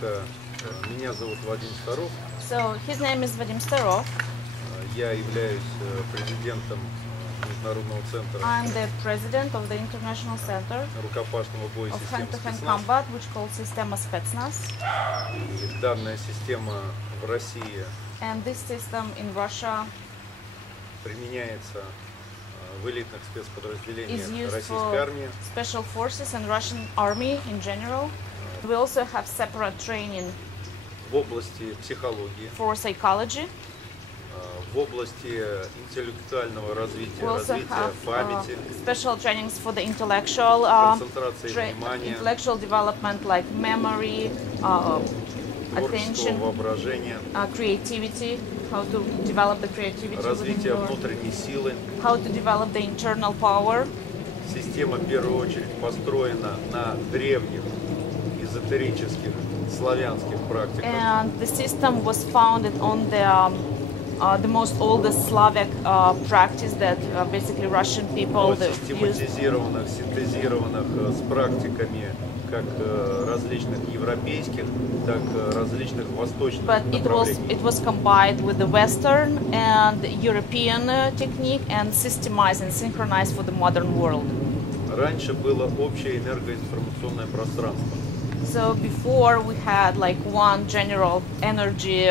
Кратко, меня зовут Вадим Старов. So his name is Vadim Starov. Я являюсь президентом Международного центра I'm the president of the International Center рукопашного боя of системы hand-to-hand спецназ. combat, which called Система Спецназ. И данная система в России And this system in Russia применяется в элитных is спецподразделениях used российской for армии. special forces and Russian army in general. We also have separate training В области психологии, for psychology. в области интеллектуального развития, We also развития have памяти, special trainings for the intellectual концентрации внимания, intellectual development like memory, творческого attention, воображения, creativity, how to develop the creativity within развития your, внутренней силы. how to develop the internal power. Система в первую очередь построена на древних эзотерических славянских практиках. And the system was founded on the most oldest Slavic practice that basically Russian people Но used. систематизированных, синтезированных с практиками как различных европейских, так различных восточных But направлений. it was combined with the Western and European technique and systemized and synchronized for the modern world. Раньше было общее энергоинформационное пространство. So before we had like one general energy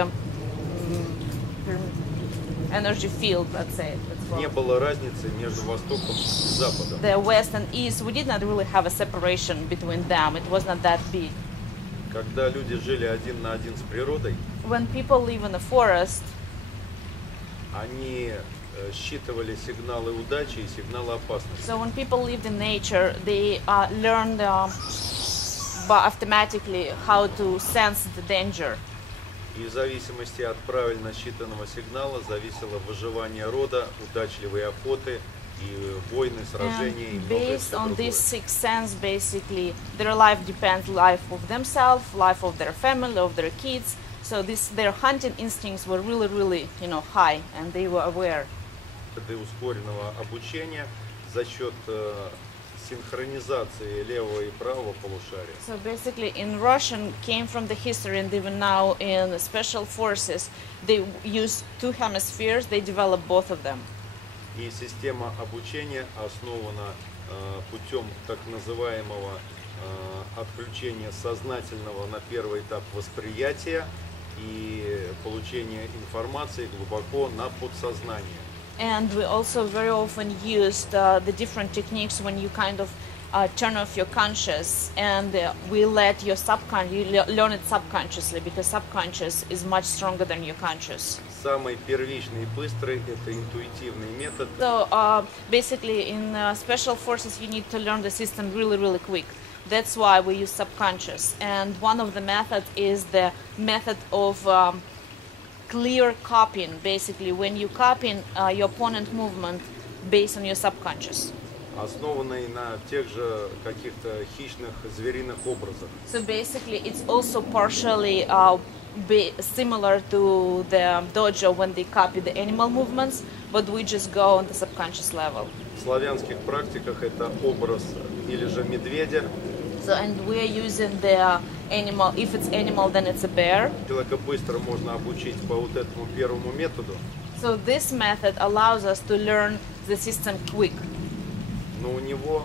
field, let's say. Не было разницы между Востоком и Западом. The West and East, we did not really have a separation between them. It was not that big. Когда люди жили один на один с природой, When people live in a forest, они считывали сигналы удачи и сигналы опасности. so when people lived in nature, they learned automatically how to sense the danger. И в зависимости от правильно считанного сигнала зависело выживание рода, удачливые охоты и войны, сражения и And многое based всё on другое. this sixth sense, basically, their life depends life of themselves, life of their family, of their kids. So their hunting instincts were really, high, and they were aware. До ускоренного обучения за счет синхронизации левого и правого полушария. So basically, in Russian came from the history, and even now in special forces, they use two hemispheres. They develop both of them. И система обучения основана путем так называемого отключения сознательного на первый этап восприятия и получения информации глубоко на подсознание. And we also very often used the different techniques when you kind of turn off your conscious, and we let your subconscious, you learn it subconsciously, because subconscious is much stronger than your conscious. Самый первичный и быстрый – это интуитивный метод. So basically in special forces you need to learn the system really quick. That's why we use subconscious. And one of the methods is the method of clear copying, basically when you copy your opponent movement based on your subconscious. Основанный на тех же каких-то хищных звериных образах. So basically it's also partially similar to the dojo when they copy the animal movements, but we just go on the subconscious level. В славянских практиках это образ или же медведя. So and we are using the animal, if it's animal then it's a bear. Человека быстро можно обучить по вот этому первому методу, So this method allows us to learn the system quick. но у него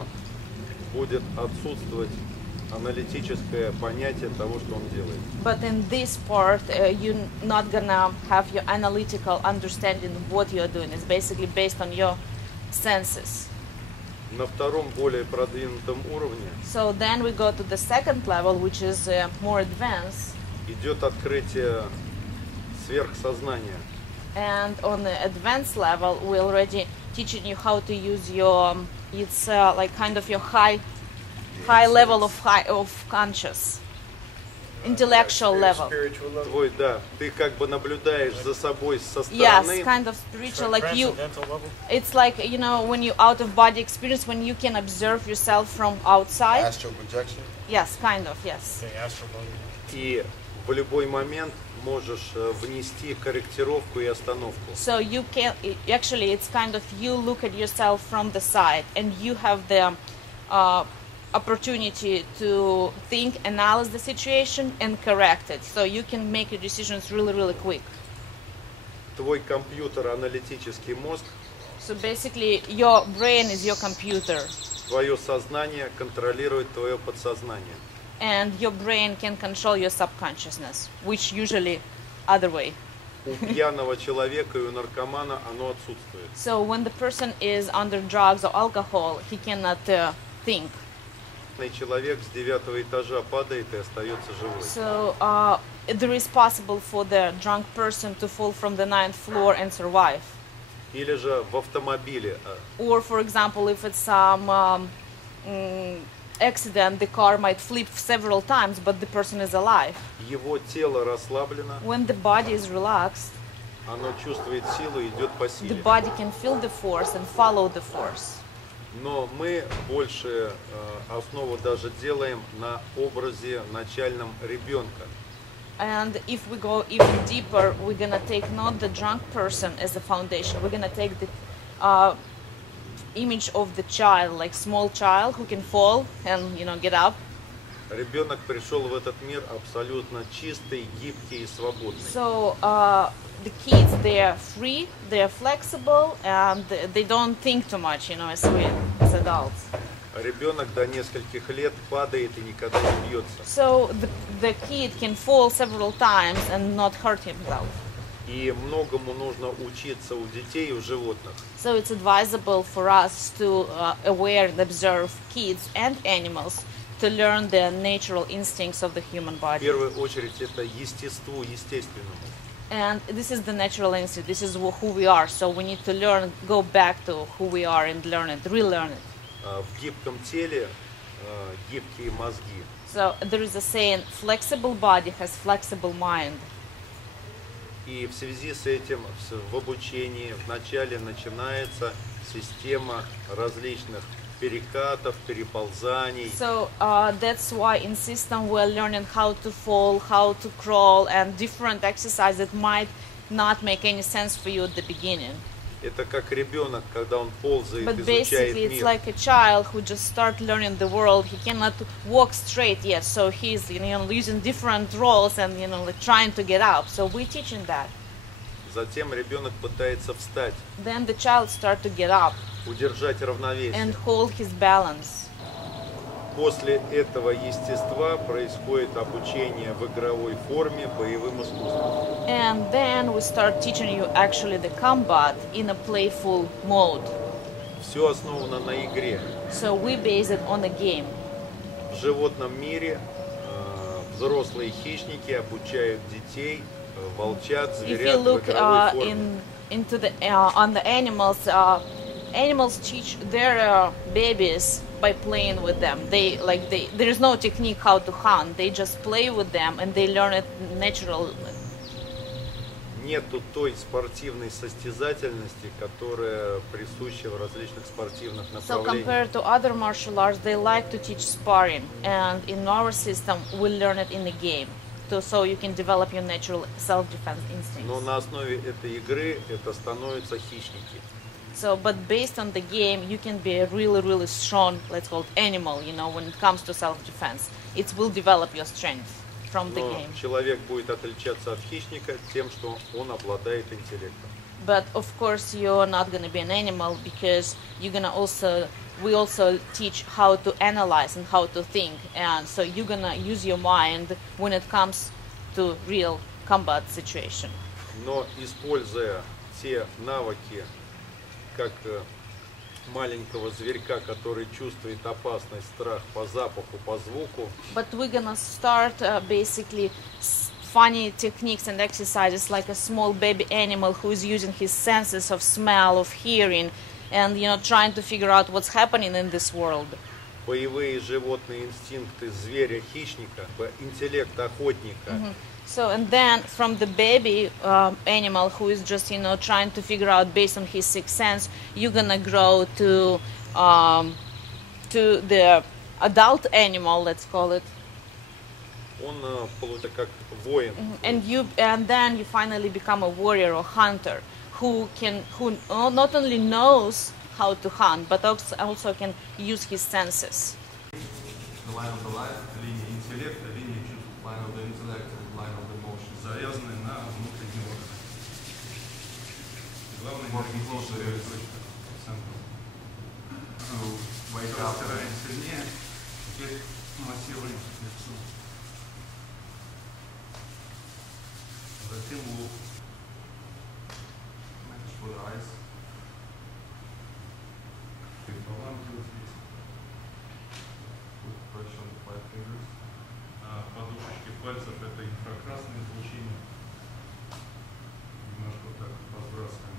будет отсутствовать аналитическое понятие того, что он делает. But in this part, you're not gonna have your analytical understanding of what you're doing. It's basically based on your senses. На втором, более продвинутом уровне So then we go to the second level, which is more advanced. идет открытие сверхсознания. And on the advanced level, we're already teaching you how to use your, it's like kind of your high level of conscious, intellectual level. Твой, да, ты как бы наблюдаешь за собой со Yes, стороны. kind of spiritual, like you. Transcendental level? It's like, when you out of body experience, when you can observe yourself from outside. Astral projection? Yes, kind of, yes. Okay, astral body. И в любой момент можешь внести корректировку и остановку. So you can, actually it's kind of, you look at yourself from the side and you have the opportunity to think, analyze the situation, and correct it. So you can make your decisions really, really quick. Твой компьютер, аналитический мозг, So basically, your brain is your computer, твое сознание контролирует твое подсознание. and your brain can control your subconsciousness, which usually other way. У пьяного человека и у наркомана оно отсутствует. So when the person is under drugs or alcohol, he cannot think. Человек с 9-го этажа падает и остается живой. So there is possible for the drunk person to fall from the 9th floor and survive. Или же в автомобиле. Or for example, if it's some accident, the car might flip several times, but the person is alive. Его тело расслаблено, When the body is relaxed, оно чувствует силу и идет по the силе. body can feel the force and follow the force. Но мы больше основу даже делаем на образе начальном ребенка. And if we go even deeper, we're gonna take not the drunk person as a foundation. We're gonna take the image of the child, like small child who can fall and get up. Ребенок пришел в этот мир абсолютно чистый, гибкий и свободный. So the kids, they are free, they are flexible, and they don't think too much, as adults. Ребенок до нескольких лет падает и никогда не бьется. So the kid can fall several times and not hurt himself. И многому нужно учиться у детей и у животных. So it's advisable for us to aware and observe kids and animals to learn the natural instincts of the human В body. первую очередь это естеству естественному. And this is the natural instinct. This is who we are. So we need to learn, go back to who we are and learn it, relearn it. В гибком теле гибкие мозги. So there is a saying, flexible body has flexible mind. И в связи с этим в обучении вначале начинается система различных перекатов, переползаний. So that's why in system we're learning how to fall, how to crawl, and different exercises that might not make any sense for you at the beginning. Это как ребенок, когда он ползает, But изучает basically it's мир. like a child who just start learning the world. He cannot walk straight yet, so he's using different roles and like trying to get up. So we're teaching that. Затем ребенок пытается встать, Then the child start to get up удержать равновесие. and hold his balance. После этого естества происходит обучение в игровой форме боевым искусством. And then we start teaching you actually the combat in a playful mode. Все основано на игре. So we base it on a game. В животном мире взрослые хищники обучают детей, волчат, If you зверят в look игровой форме. into the on the animals, animals teach their babies by playing with them. There is no technique how to hunt. They just play with them and they learn it naturally. Нету той спортивной состязательности, которая присуща в различных спортивных So направлениях. compared to other martial arts, they like to teach sparring, and in our system, we learn it in the game, so you can develop your natural self-defense instincts. Но на основе этой игры это становятся хищники. So, but based on the game, you can be a really, really strong, let's call it animal, when it comes to self-defense. It will develop your strength from the Но game. человек будет отличаться от хищника тем, что он обладает интеллектом. But of course, you're not going to be an animal because we also teach how to analyze and how to think. And so you're going to use your mind when it comes to real combat situation. Но используя те навыки, как маленького зверька, который чувствует опасность, страх по запаху, по звуку, But we're going to start basically funny techniques and exercises like a small baby animal who is using his senses of smell, of hearing, and trying to figure out what's happening in this world. боевые животные инстинкты зверя-хищника, интеллект охотника. So, and then from the baby animal who is just, trying to figure out based on his sixth sense, you're gonna grow to the adult animal, let's call it, Он получается как воин. and then you finally become a warrior or hunter who not only knows how to hunt, but also can use his senses. линия интеллекта, линия чувств, завязанные на внутренний орган. Главное, энергетическая точка центра. Стираем сильнее, теперь массируем лицо. Затем лоб. Подушечки пальцев — это инфракрасное излучение. Немножко вот так подбрасываем.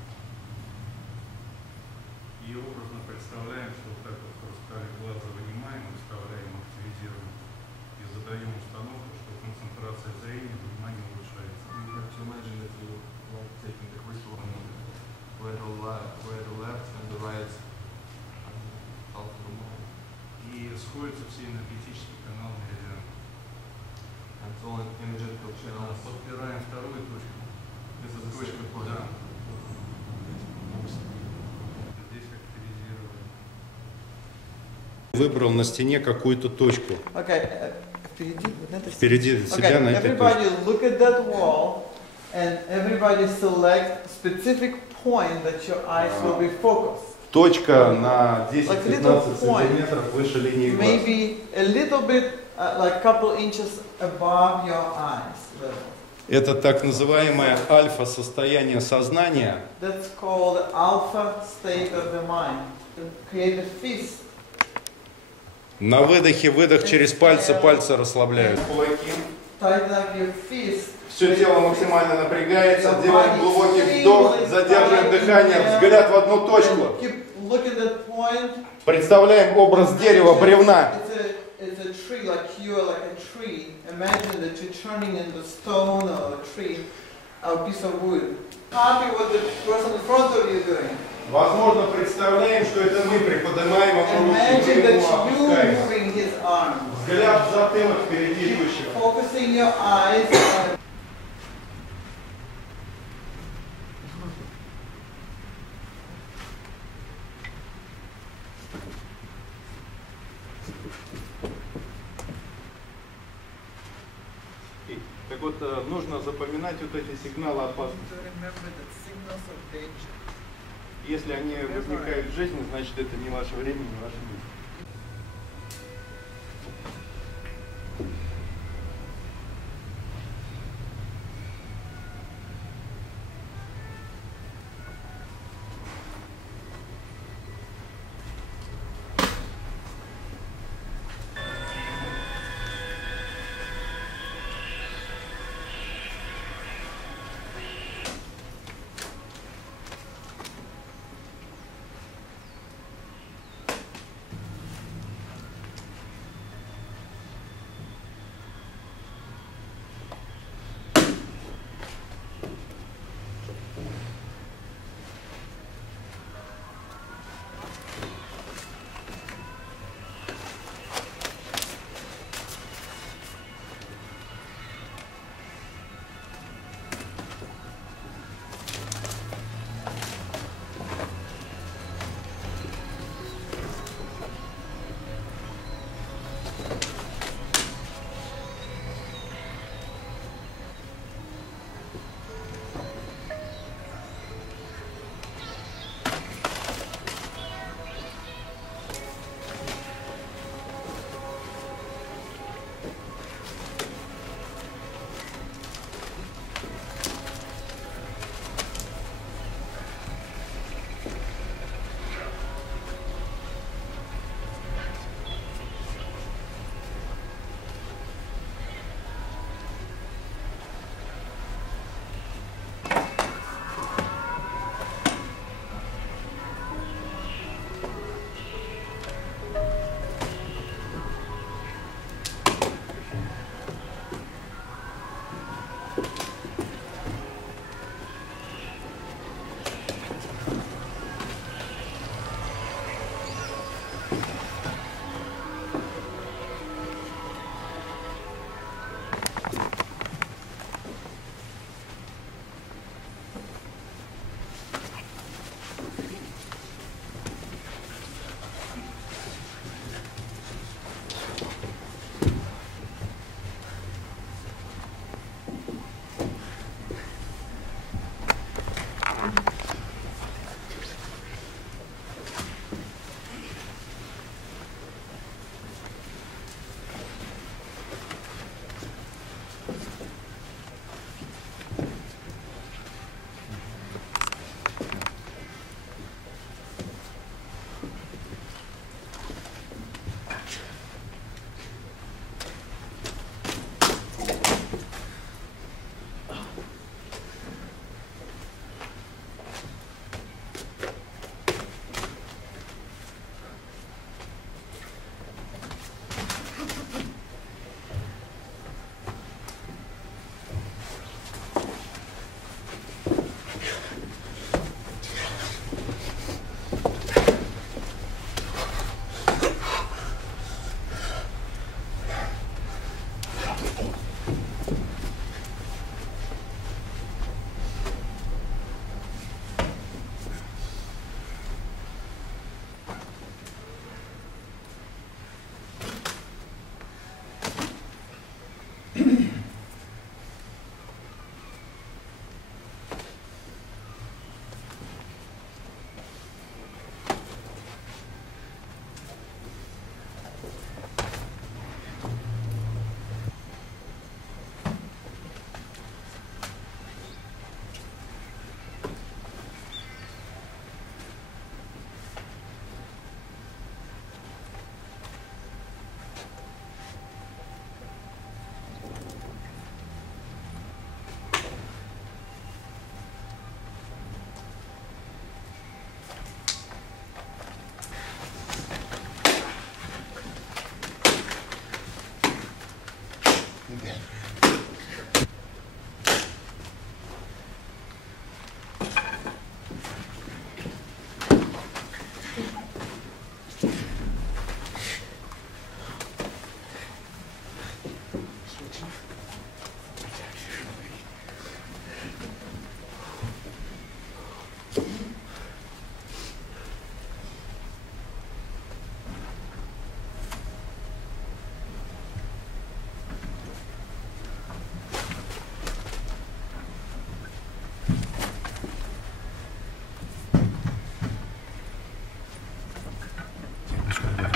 И образно представляем, что вот так вот хрусталик глаза вынимаем, выставляем, активизируем и задаем установку, что концентрация зрения, внимания улучшается. И сходятся все энергетические каналы резервные. Подбираем вторую точку. Точку, да. Здесь активизируем. Выбрал на стене какую-то точку. Впереди себя на этой точке. Everybody look at that wall and everybody select specific point that your eyes will be focused. Точка на 10-15 сантиметров выше линии глаз. Maybe a little bit, like couple inches above your eyes level. Это так называемое альфа-состояние сознания. That's called alpha state of the mind. Create a fist. На выдохе, выдох через пальцы, пальцы расслабляют. Кулаки. Tighten up your fist. Все тело максимально напрягается, делаем глубокий вдох, задерживаем дыхание, взгляд в одну точку. Представляем образ дерева, бревна. Возможно, представляем, что это мы приподнимаем его руки, мы его опускаем. Взгляд в затылок впереди идущего. Так вот, нужно запоминать вот эти сигналы опасности. Если они возникают в жизни, значит это не ваше время, не ваше место.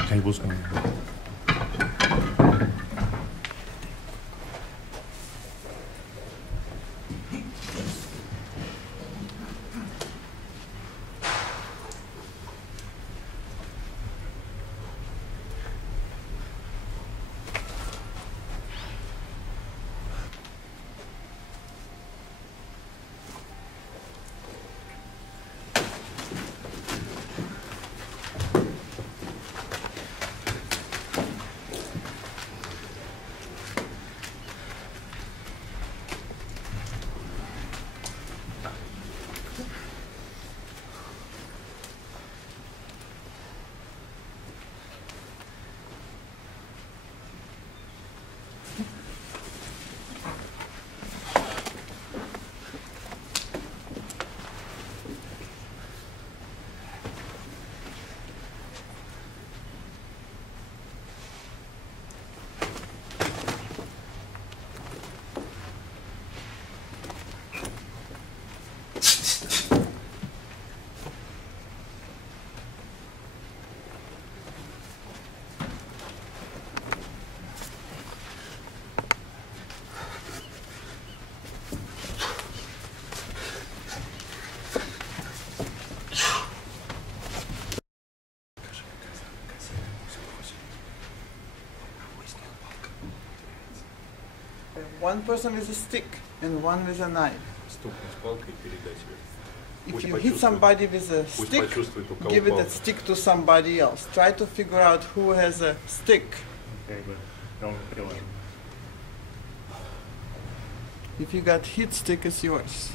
Tables going. One person with a stick and one with a knife. Стукнуть палкой и передать ее. If you hit somebody with a stick, give it that stick to somebody else. Try to figure out who has a stick. Okay, but don't kill him. If you got hit, stick is yours.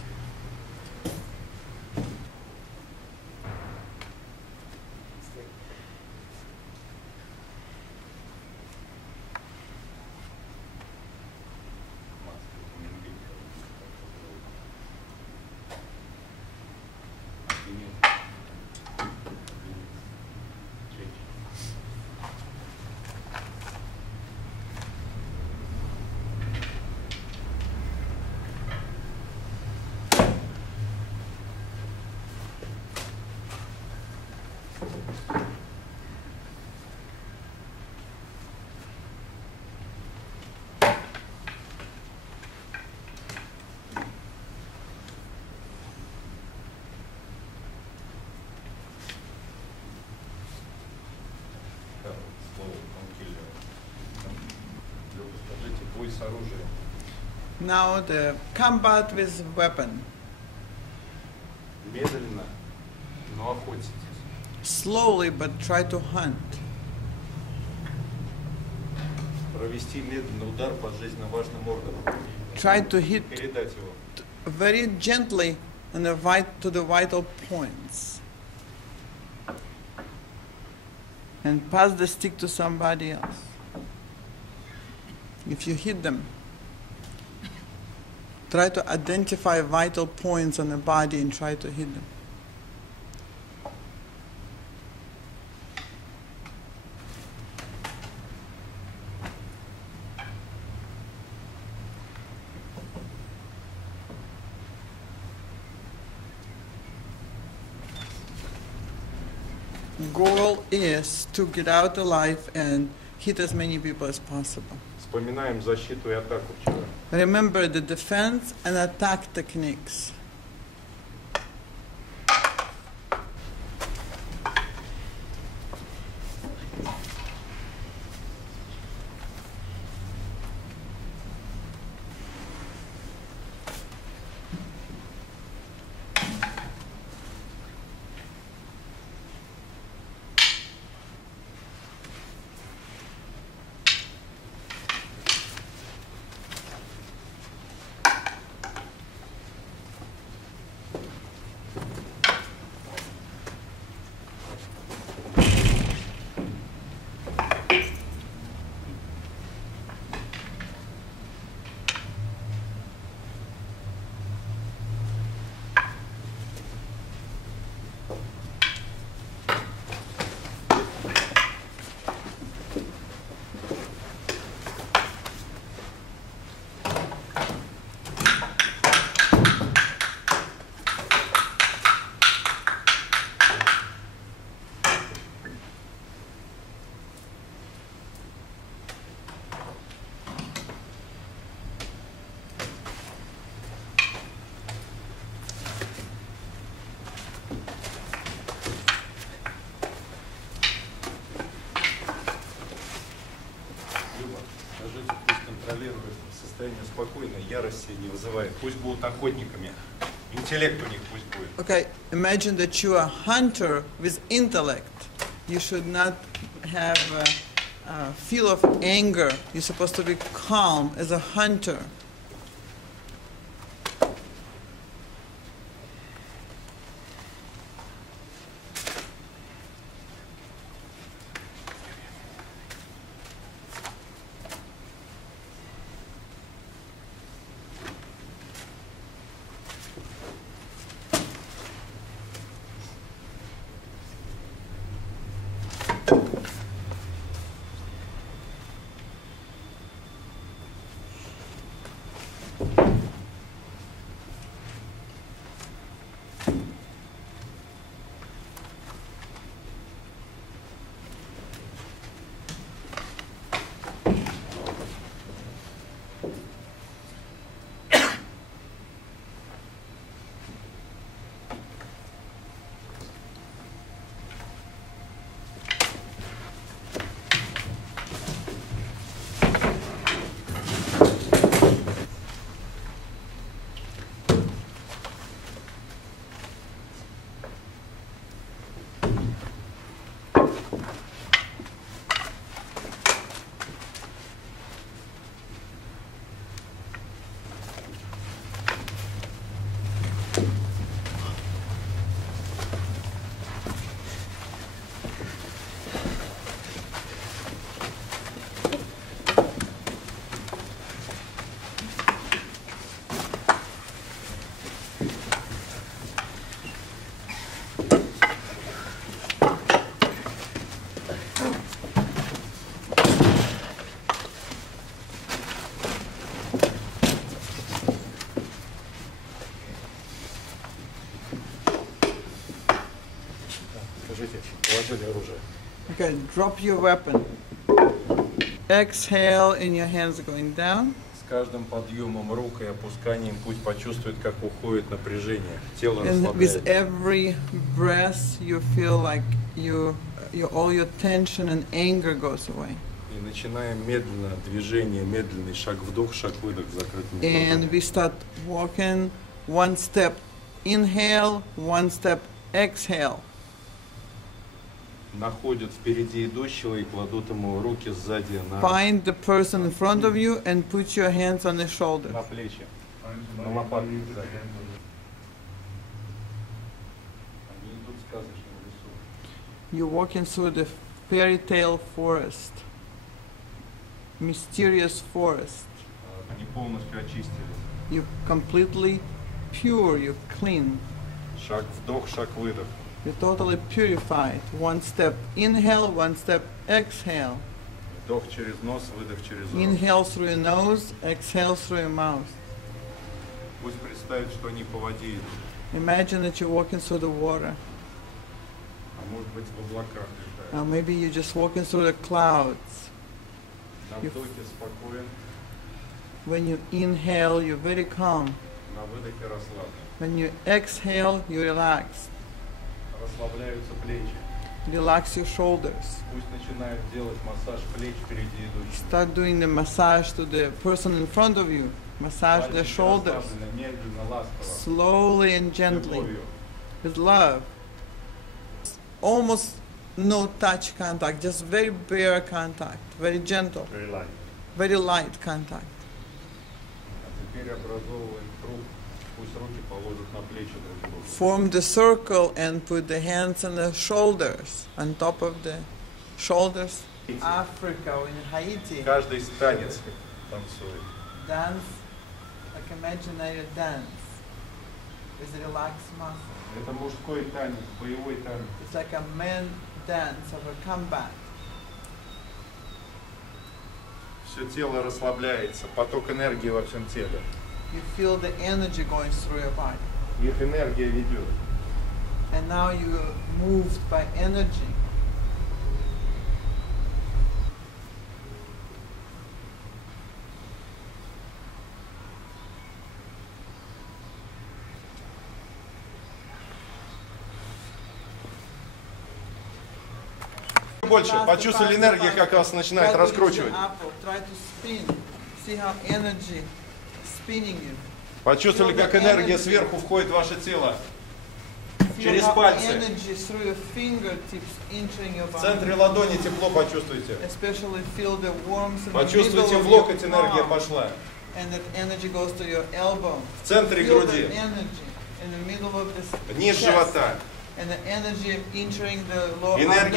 Now the combat with weapon. Медленно, но охотитесь. Slowly, but try to hunt. Провести медленный удар по жизненно важным органам. Try to hit Передать его. very gently on to the vital points. And pass the stick to somebody else. If you hit them, try to identify vital points on the body and try to hit them. Goal is to get out alive and hit as many people as possible. Вспоминаем защиту и атаку вчера. Remember the defense and attack techniques. Скажите, пусть контролирует состояние спокойной ярости не вызывает. Пусть будут охотниками. Интеллект у них пусть будет. Okay, imagine that you are a hunter with intellect. You should not have a feel of anger. You're supposed to be calm as a hunter. Положили оружие. Okay, drop your weapon. Exhale and your hands are going down. С каждым подъемом рук и опусканием пусть почувствует, как уходит напряжение. Тело And with расслабляется. every breath you feel like all your tension and anger goes away. И начинаем медленно движение, медленный шаг вдох, шаг выдох с закрытыми And глазами. we start walking one step inhale, one step exhale. Находят впереди идущего и кладут ему руки сзади на Find the person in front of you and put your hands on his shoulders. плечи, на лопатки сзади. Они идут в сказочном лесу. You're walking through the fairy tale forest, mysterious forest. Они полностью очистились. You're completely pure, you're clean. Шаг вдох, шаг выдох. You're totally purified. One step inhale, one step exhale. Вдох через нос, выдох через рот. Inhale through your nose, exhale through your mouth. Пусть представят, что они по воде идут, Imagine that you're walking through the water. а может быть в облаках летают. Maybe you're just walking through the clouds. На вдохе спокоен, When you inhale, you're very calm. на выдохе расслаблен. When you exhale, you relax. Расслабляются плечи. Relax your shoulders. Пусть начинают делать массаж плеч впереди идущих. Start doing the massage to the person in front of you. Massage their Пальчики shoulders. расслаблены, медленно, ласково. Slowly and С gently. любовью. With love. Almost no touch contact, just very bare contact. Very gentle. Very light. Very light contact. А теперь образовываем круг. Пусть руки положат на плечи друг другу. Form the circle and put the hands on the shoulders, on top of the shoulders. Africa or in Haiti, Каждый танец танцует. dance like imaginary dance with relaxed muscles. Это мужской танец, боевой танец. It's like a man dance of a combat. Все тело расслабляется, поток энергии во всем теле. You feel the energy going through your body. Их энергия ведет. And now you're moved by energy. больше. Почувствовали энергию, как вас начинает раскручивать. Почувствовали, как энергия сверху входит в ваше тело. Через пальцы. В центре ладони тепло почувствуйте. Почувствуйте, в локоть энергия пошла. В центре груди. Низ живота. Энергия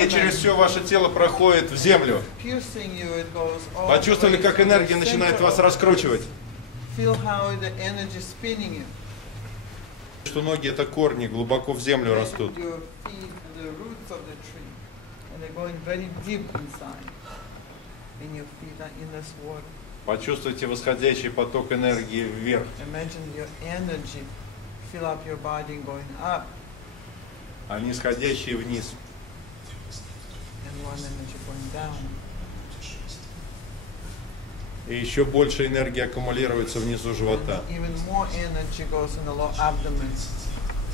через все ваше тело проходит в землю. Почувствовали, как энергия начинает вас раскручивать. Что ноги — это корни, глубоко в землю растут. Почувствуйте восходящий поток энергии вверх. А нисходящий вниз. И еще больше энергии аккумулируется внизу живота.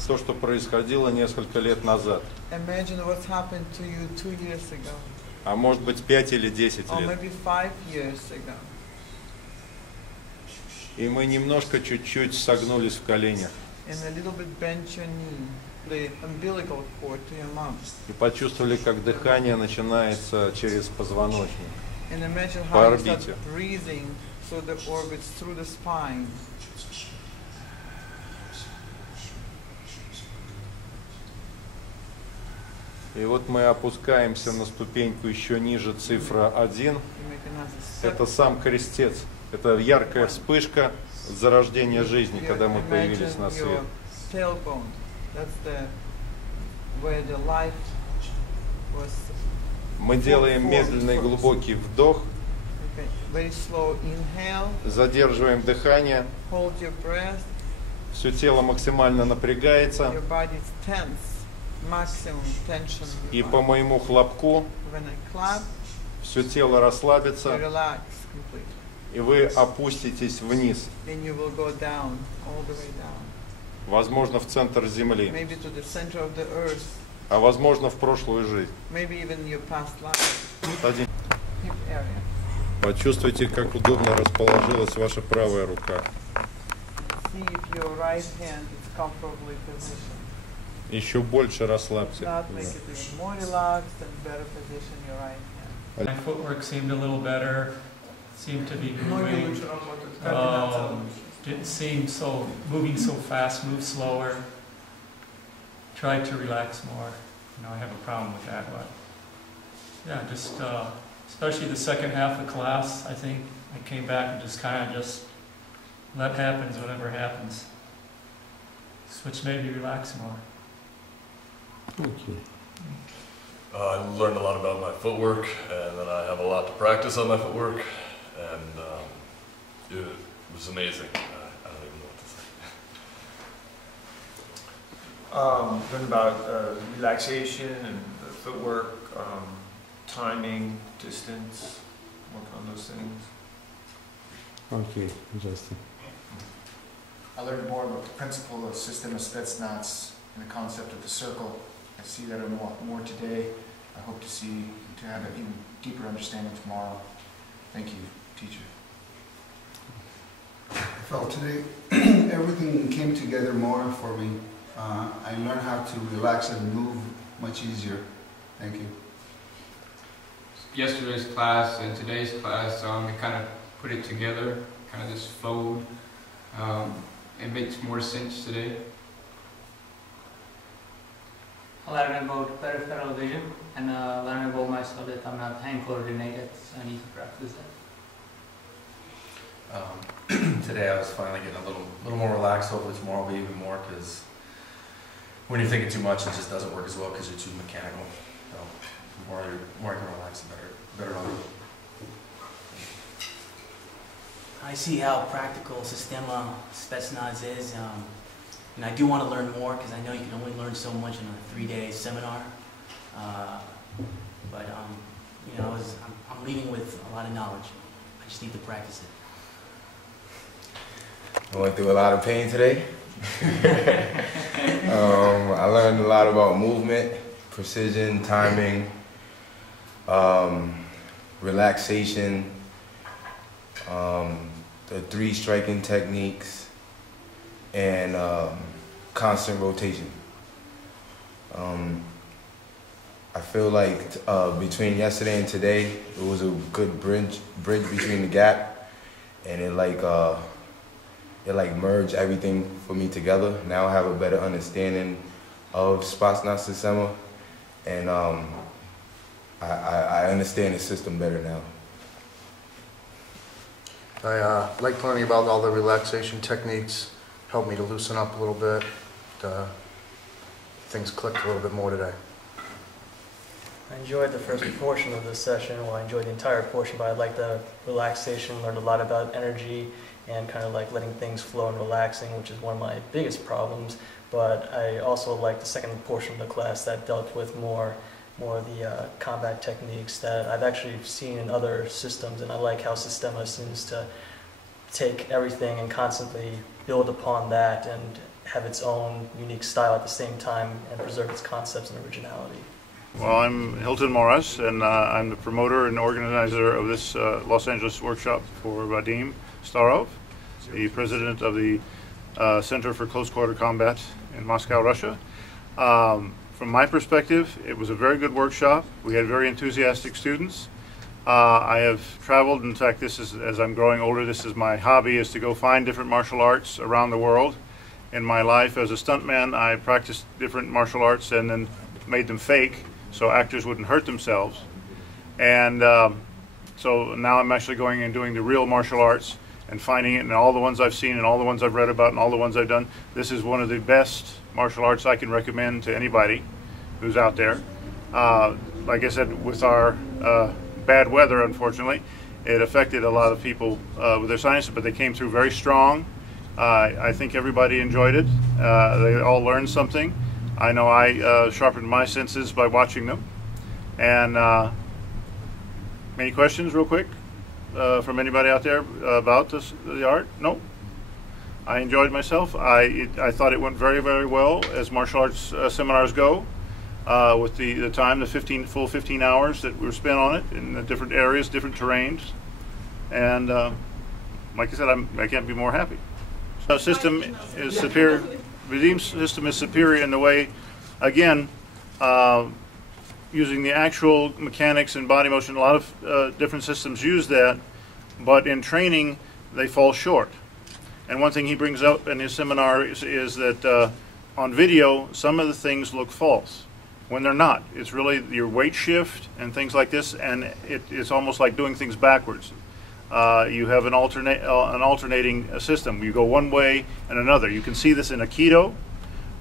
То, что происходило несколько лет назад. А может быть 5 или 10 лет. И мы немножко чуть-чуть согнулись в коленях. И почувствовали, как дыхание начинается через позвоночник. По орбите. И вот мы опускаемся на ступеньку еще ниже, цифра 1. Это сам крестец. Это яркая вспышка зарождения жизни, когда мы появились на свет. Мы делаем медленный глубокий вдох, задерживаем дыхание, все тело максимально напрягается, и по моему хлопку все тело расслабится, и вы опуститесь вниз, возможно, в центр земли, а возможно, в прошлую жизнь. Почувствуйте, как удобно расположилась ваша правая рука. Еще больше расслабьте. My footwork seemed a little better, seemed to be moving. Didn't seem so moving so fast, move slower. Tried to relax more. You know, I have a problem with that, but yeah, just especially the second half of class, I think I came back and just kind of just let happens whatever happens, which made me relax more. Okay. I learned a lot about my footwork, and then I have a lot to practice on my footwork, and it was amazing. I don't even know what to say. Learned about relaxation and the footwork, timing, distance, work on those things. Okay, Justin. I learned more about the principle of Система Spetsnaz and the concept of the circle. I see that a lot more today. I hope to have an even deeper understanding tomorrow. Thank you, teacher. I felt today everything came together more for me. I learned how to relax and move much easier. Thank you. Yesterday's class and today's class, it kind of put it together, kind of just flowed. It makes more sense today. I learned about peripheral vision and learned about myself that I'm not hand coordinated, so I need to practice that. Today I was finally getting a little more relaxed. Hopefully tomorrow will be even more, because when you're thinking too much, it just doesn't work as well because you're too mechanical. So the more I can relax, the better I'll be. I see how practical Sistema Spetsnaz is, and I do want to learn more, because I know you can only learn so much in a 3-day seminar. But you know, I'm leaving with a lot of knowledge. I just need to practice it. I went through a lot of pain today. I learned a lot about movement, precision, timing, relaxation, the 3 striking techniques, and constant rotation. I feel like between yesterday and today, it was a good bridge between the gap, and it merged everything for me together. Now I have a better understanding of Spasna Sistema, and I understand the system better now. I like learning about all the relaxation techniques. Helped me to loosen up a little bit. Things clicked a little bit more today. I enjoyed the first portion of the session. Well, I enjoyed the entire portion, but I liked the relaxation, learned a lot about energy and kind of like letting things flow and relaxing, which is one of my biggest problems. But I also liked the second portion of the class that dealt with more of the combat techniques that I've actually seen in other systems, and I like how Sistema seems to take everything and constantly build upon that and have its own unique style at the same time and preserve its concepts and originality. Well, I'm Hilton Morris, and I'm the promoter and organizer of this Los Angeles workshop for Vadim Starov, the president of the Center for Close Quarter Combat in Moscow, Russia. From my perspective, it was a very good workshop. We had very enthusiastic students. I have traveled. In fact, this is, as I'm growing older, this is my hobby, is to go find different martial arts around the world. In my life as a stuntman, I practiced different martial arts and then made them fake so actors wouldn't hurt themselves. And so now I'm actually going and doing the real martial arts and finding it in all the ones I've seen and all the ones I've read about and all the ones I've done. This is one of the best martial arts I can recommend to anybody who's out there. Like I said, with our bad weather, unfortunately, it affected a lot of people with their sinuses, but they came through very strong. I think everybody enjoyed it. They all learned something. I know I sharpened my senses by watching them. And any questions real quick from anybody out there about the art? No? I enjoyed myself. I thought it went very, very well as martial arts seminars go, with the time, the full 15 hours that were spent on it in the different areas, different terrains. And like I said, I can't be more happy. The system is superior. Vadim's system is superior in the way, again, using the actual mechanics and body motion. A lot of different systems use that, but in training, they fall short. And one thing he brings up in his seminar is that on video, some of the things look false when they're not. It's really your weight shift and things like this, and it's almost like doing things backwards. You have an alternating system. You go one way and another. You can see this in Aikido,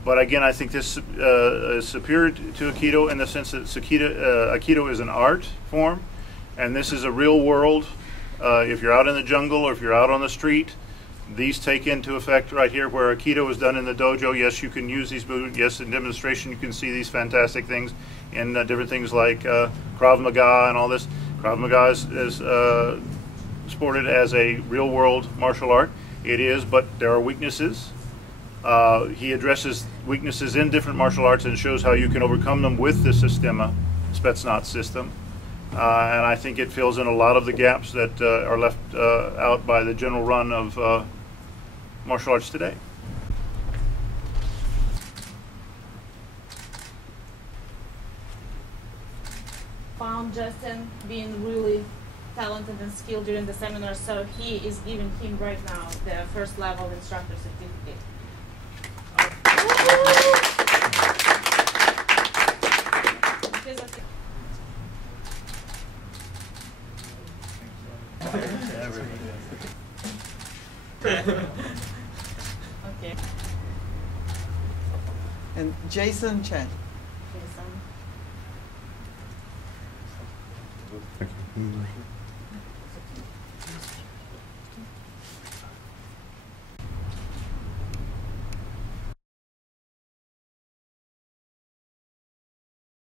but again, I think this is superior to Aikido in the sense that Aikido is an art form, and this is a real world. If you're out in the jungle or if you're out on the street, these take into effect right here where Aikido is done in the dojo. Yes, you can use these movements. Yes, in demonstration you can see these fantastic things in different things like Krav Maga and all this. Krav Maga is sported as a real-world martial art. It is, but there are weaknesses. He addresses weaknesses in different martial arts and shows how you can overcome them with the Sistema Spetsnaz system. And I think it fills in a lot of the gaps that are left out by the general run of martial arts today. Found Justin being really talented and skilled during the seminar, so he is giving him right now the first level instructor certificate. Okay. And Jason Chen. Jason. Thank you.